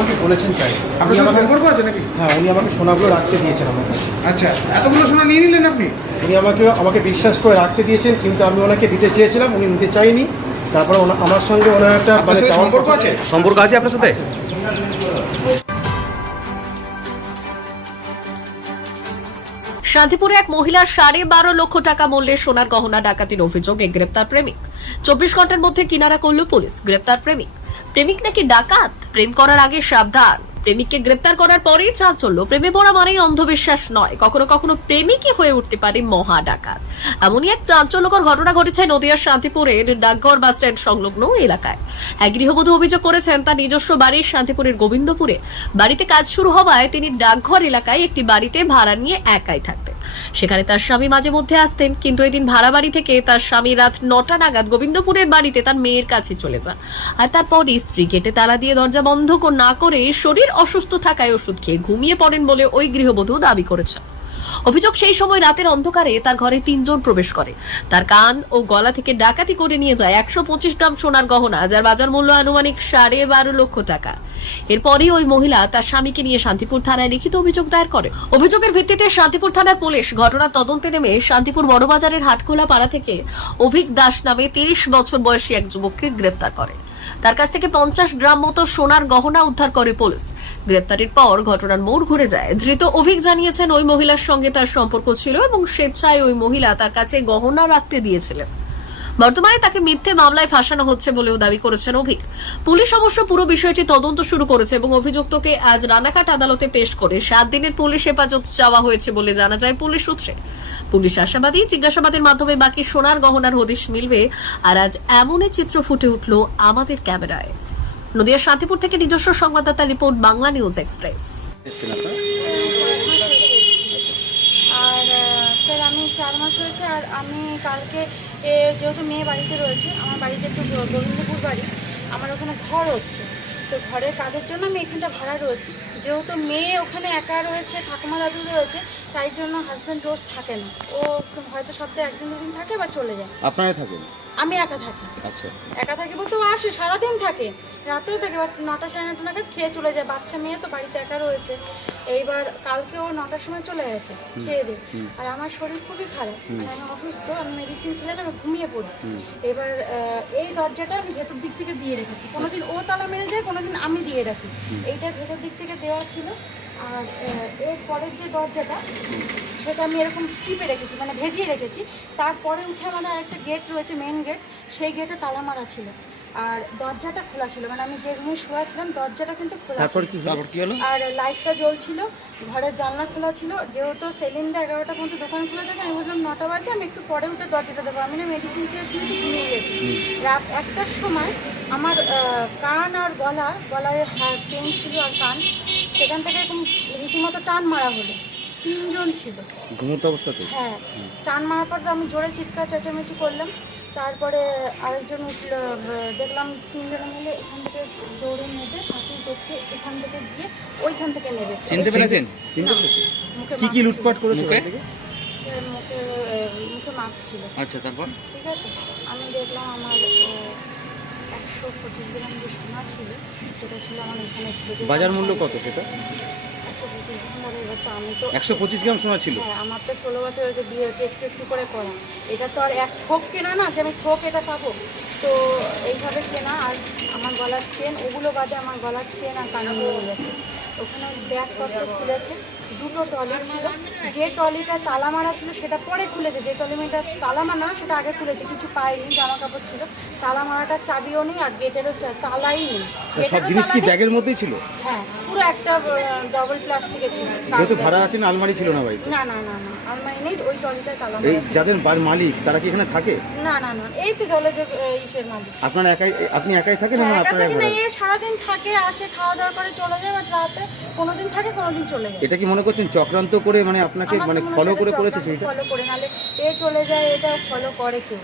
আমাকে বলেছেন তাই। আপনি আমাকে সম্পর্ক আছে নাকি? হ্যাঁ উনি আমাকে সোনাগুলো রাখতে দিয়েছেন আমার কাছে। আচ্ছা এতগুলো সোনা নিয়ে নিলেন আপনি? উনি আমাকে আমাকে বিশ্বাস করে রাখতে দিয়েছেন কিন্তু আমি ওনাকে দিতে চেয়েছিলাম উনি নিতে চাইনি। তারপরে ওনা- আমার সঙ্গে ওনার একটা চাওয়ার সম্পর্ক আছে? সম্পর্ক আছে আপনার সাথে? শান্তিপুরে এক মহিলার সাড়ে বারো লক্ষ টাকা মূল্যের সোনার গহনা ডাকাতির অভিযোগে গ্রেপ্তার প্রেমিক। চব্বিশ ঘণ্টার মধ্যে কিনারা করল পুলিশ। গ্রেপ্তার প্রেমিক। প্রেমিক নাকি ডাকাত? প্রেম করার আগে সাবধান। প্রেমিককে গ্রেপ্তার করার পরেই চাল চলল প্রেমে পড়া মানেই অন্ধবিশ্বাস নয়। কখনো কখনো প্রেমিকই হয়ে উঠতে পারে মহা ডাকাত। এমনই এক চাঞ্চল্যকর ঘটনা ঘটেছে নদিয়ার শান্তিপুরের ডাকঘর বাস স্ট্যান্ড সংলগ্ন এলাকায়। এক গৃহবধূ অভিযোগ করেছেন, তার নিজস্ব বাড়ির শান্তিপুরের গোবিন্দপুরে। বাড়িতে কাজ শুরু হওয়ায় তিনি ডাকঘর এলাকায় একটি বাড়িতে ভাড়া নিয়ে একাই থাকতেন। সেখানে তার স্বামী মাঝে মধ্যে আসতেন, কিন্তু এদিন ভাড়া বাড়ি থেকে তার স্বামী রাত নটা নাগাদ গোবিন্দপুরের বাড়িতে তার মেয়ের কাছে চলে যান। আর তারপরই স্ত্রী গেটে তালা দিয়ে দরজা বন্ধ না করে শরীর অসুস্থ থাকায় ওষুধ খেয়ে ঘুমিয়ে পড়েন বলে ওই গৃহবধূ দাবি করেছেন। অভিযোগ সেই সময় রাতের অন্ধকারে তার ঘরে তিনজন প্রবেশ করে। তার কান ও গলা থেকে ডাকাতি করে নিয়ে যায় একশো পঁচিশ গ্রাম সোনার গহনা, যার বাজার মূল্য আনুমানিক সাড়ে বারো লক্ষ টাকা। এরপরই ওই মহিলা তার স্বামীকে নিয়ে শান্তিপুর থানায় লিখিত অভিযোগ দায়ের করে। অভিযোগের ভিত্তিতে শান্তিপুর থানার পুলিশ ঘটনার তদন্তে নেমে শান্তিপুর বড়বাজারের হাটখোলা পাড়া থেকে অভিক দাস নামে তিরিশ বছর বয়সী এক যুবককে গ্রেপ্তার করে। তার কাছ থেকে পঞ্চাশ গ্রাম মতো সোনার গহনা উদ্ধার করে পুলিশ। গ্রেপ্তারির পর ঘটনার মোড় ঘুরে যায়। ধৃত অভিক জানিয়েছেন, ওই মহিলার সঙ্গে তার সম্পর্ক ছিল এবং স্বেচ্ছায় ওই মহিলা তার কাছে গহনা রাখতে দিয়েছিলেন। বর্তমানে তাকে মিথ্যে মামলায় ফাঁসানো হচ্ছে বলেও দাবি করেছেন অভিক। পুলিশ অবশ্য পুরো বিষয়টি তদন্ত শুরু করেছে এবং অভিযুক্তকে আজ রানাঘাট আদালতে পেশ করে সাত দিনের পুলিশ হেফাজত চাওয়া হয়েছে বলে জানা যায় পুলিশ সূত্রে। পুলিশ আশাবাদী, জিজ্ঞাসাবাদের মাধ্যমে বাকি সোনার গহনার হদিশ মিলবে আর আজ এমনই চিত্র ফুটে উঠল আমাদের ক্যামেরায়। নদিয়া শান্তিপুর থেকে নিজস্ব সংবাদদাতা রিপোর্ট, বাংলা নিউজ এক্সপ্রেস আর আহ, স্যার আমি চার মাস হয়েছে আর আমি কালকে যেহেতু মেয়ে বাড়িতে রয়েছে আমার বাড়িতে একটু গোবিন্দপুর বাড়ি আমার ওখানে ঘর হচ্ছে। তো ঘরের কাজের জন্য আমি এখানটা ভাড়া রয়েছি। যেহেতু মেয়ে ওখানে একা রয়েছে ঠাকুমা দাদু রয়েছে তাই জন্য হাজব্যান্ড রোজ থাকে না। ও হয়তো সপ্তাহে একদিন দুদিন থাকে বা চলে যায়। আপনারা থাকেন? আমি একা থাকি। আচ্ছা। একা থাকি বলতে ও আসে সারাদিন থাকে। রাতেও থাকে বাট নটা সাড়ে নটা নাগাদ খেয়ে চলে যায়। বাচ্চা মেয়ে তো বাড়িতে একা রয়েছে। এইবার কালকে ও নটার সময় চলে গেছে খেয়ে দিয়ে। আর আমার শরীর খুবই খারাপ। মানে আমি অসুস্থ আমি মেডিসিন খেলে আমি ঘুমিয়ে পড়ি। এবার এই দরজাটা আমি ভেতর দিক থেকে দিয়ে রেখেছি। কোনোদিন ও তালা মেরে যায় কোনোদিন আমি দিয়ে রাখি। এইটা ভেতর দিক থেকে দেওয়া ছিল। আর এর পরের যে দরজাটা সেটা আমি এরকম চিপে রেখেছি মানে ভেজিয়ে রেখেছি। তারপরে উঠে আমাদের একটা গেট রয়েছে মেন গেট সেই গেটে তালা মারা ছিল। আর দরজাটা খোলা ছিল মানে আমি যে রুমে শোয়া ছিলাম দরজাটা কিন্তু খোলা তারপর কি তারপর কি হলো? আর লাইটটা জ্বলছিল ঘরের জানলা খোলা ছিল যেহেতু সেলিনদা এগারোটা পর্যন্ত দোকান খোলা থাকে আমি বললাম নটা বাজে আমি একটু পরে উঠে দরজাটা দেবো। আমি না মেডিসিন খেয়ে শুনেছি ঘুমিয়ে গেছি। রাত একটার সময় আমার কান আর গলা গলায় চেন ছিল আর কান সেখান থেকে এরকম রীতিমতো টান মারা হলো। তিনজন ছিল। ঘুমন্ত অবস্থাতে হ্যাঁ। টান মারার পর আমি জোরে চিৎকার চেঁচামেচি করলাম। তারপরে আরেকজন উঠল দেখলাম তিনজন মিলে এখান থেকে দৌড়ে নেবে হাঁচি করতে এখান থেকে গিয়ে ওইখান থেকে নেবে। চিনতে পেরেছেন? কি কি লুটপাট করেছে মুখে? মুখে মুখে মাস্ক ছিল। আচ্ছা তারপর? ঠিক আছে আমি দেখলাম আমার একশো পঁচিশ গ্রাম যে সোনা ছিল সেটা ছিল আমার এখানে ছিল। যে বাজার মূল্য কত সেটা? একশো পঁচিশ গ্রাম সোনা ছিল। হ্যাঁ আমার তো ষোলো বছর হয়েছে, বিয়ে হচ্ছে একটু একটু করে করা এটা তো আর এক থোক কেনা না, যে আমি থোক এটা পাবো। তো এইভাবে কেনা, আর আমার গলার চেন, ওগুলো বাদে আমার গলার চেন আর কানে নিয়ে গেছে ওখানে ব্যাগপত্র খুলেছে। দুটো টলি ছিল। যে টলিটা তালা মারা ছিল সেটা পরে খুলেছে। যে টলিটা তালা মারা সেটা আগে খুলেছে। কিছু পাইনি জামা কাপড় ছিল। তালা মারাটা চাবিও নেই আর গেটেরও তালাই নেই। সব জিনিস কি ব্যাগের মধ্যেই ছিল? হ্যাঁ পুরো একটা ডবল প্লাস্টিকে ছিল। যেহেতু ভাড়া আছেন আলমারি ছিল না বাড়িতে না না না না আলমারি নেই ওই তালা এই। যাদের মালিক তারা কি এখানে থাকে? না না না এই তো জলের ইসের মালিক। আপনার একাই আপনি একাই থাকেন না হ্যাঁ, আপনার থাকি না এ সারাদিন থাকে আসে খাওয়া দাওয়া করে চলে যায় বাট রাতে কোনোদিন থাকে কোনোদিন চলে যায়। এটা কি মনে করছেন চক্রান্ত করে মানে আপনাকে মানে ফলো করে করেছে চুরিটা ফলো করে নালে এ চলে যায় এটা ফলো করে কেউ।